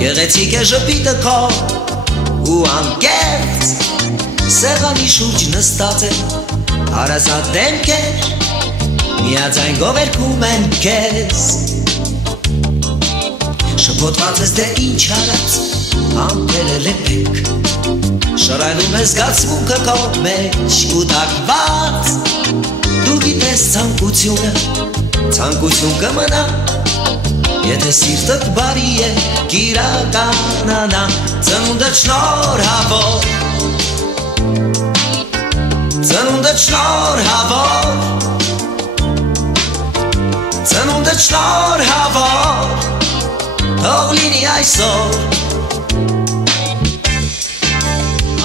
Գեղեցիկ է ժպիտը քո ու անկեղծ Սեղանի շուրջ նստած է հարազատ դեմքեր Միաձայն գովերքում են քեզ Շփոթված ես դե ինչ արած ամպերը լեփեք Շռայլում ես զգացմունքը քո մեջ ու տակված Դու գիտես ցանկություն կմնա Եթե սիրտդ բարի է կիրականանա Ծնունդդ շնորհավոր Ծնունդդ շնորհավոր Ծնունդդ շնորհավոր Թող լինի այսօր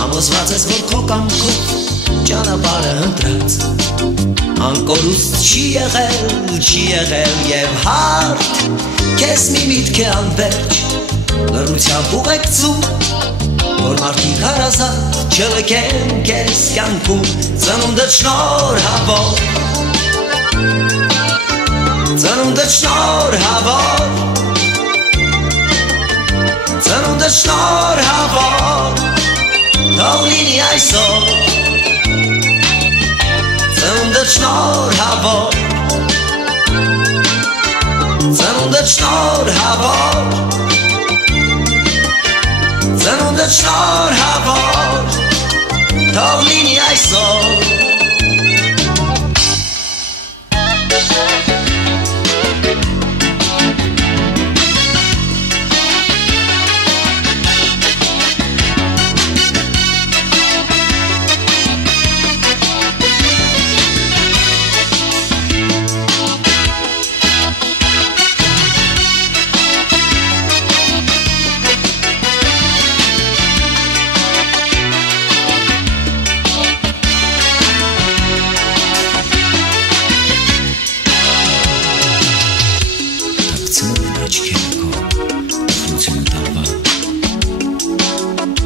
Ամոզված ես որ քո կամքով ճանապարհը ընտրած Անկորուստ չի եղել եւ հարթ Քեզ մի միտք է անվերջ լռությամբ ուղեկցում Որ մարդիկ հարազատ չլքեն քեզ կյանքում Ծնունդդ շնորհավոր Ծնունդդ շնորհավոր Ծնունդդ շնորհավոր Թող լինի այսօր Ծնունդդ շնորհավոր Ծնունդդ շնորհավոր Ծնունդդ շնորհավոր Թող լինի այսօր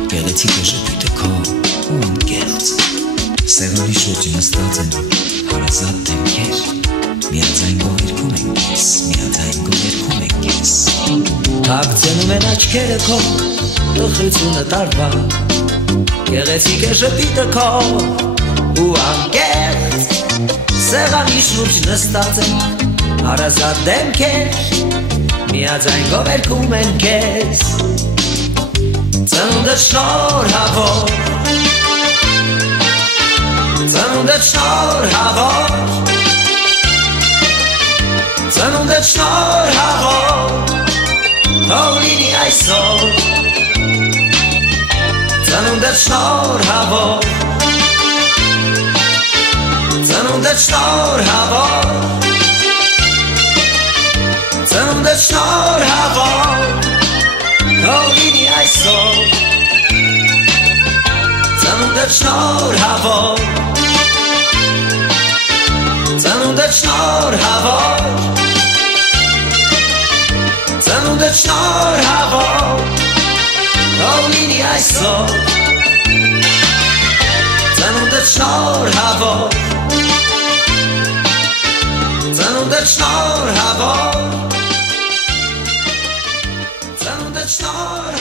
Գեղեցիկ է ժպիտը քո ու անկեղծ Սեղանի շուրջ նստած են հարազատ դեմքեր Միաձայն գովերքում են քեզ Թաքցնում են աչքերը քո տխրությունը տարվա Գեղեցիկ է ժպիտը քո ու անկեղծ Սեղանի շուրջ նստած են հարազատ դեմքեր Միաձայն գովերքում են քեզ Ծնունդդ շնորհավոր Ծնունդդ շնորհավոր Ծնունդդ շնորհավոր Թող լինի այսօր Ծնունդդ շնորհավոր Ծնունդդ շնորհավոր Ծնունդդ շնորհավոր Թող լինի այսօր Ծնունդդ շնորհավոր Ծնունդդ շնորհավոր Ծնունդդ շնորհավոր Թող լինի այսօր Ծնունդդ շնորհավոր Ծնունդդ շնորհավոր It's not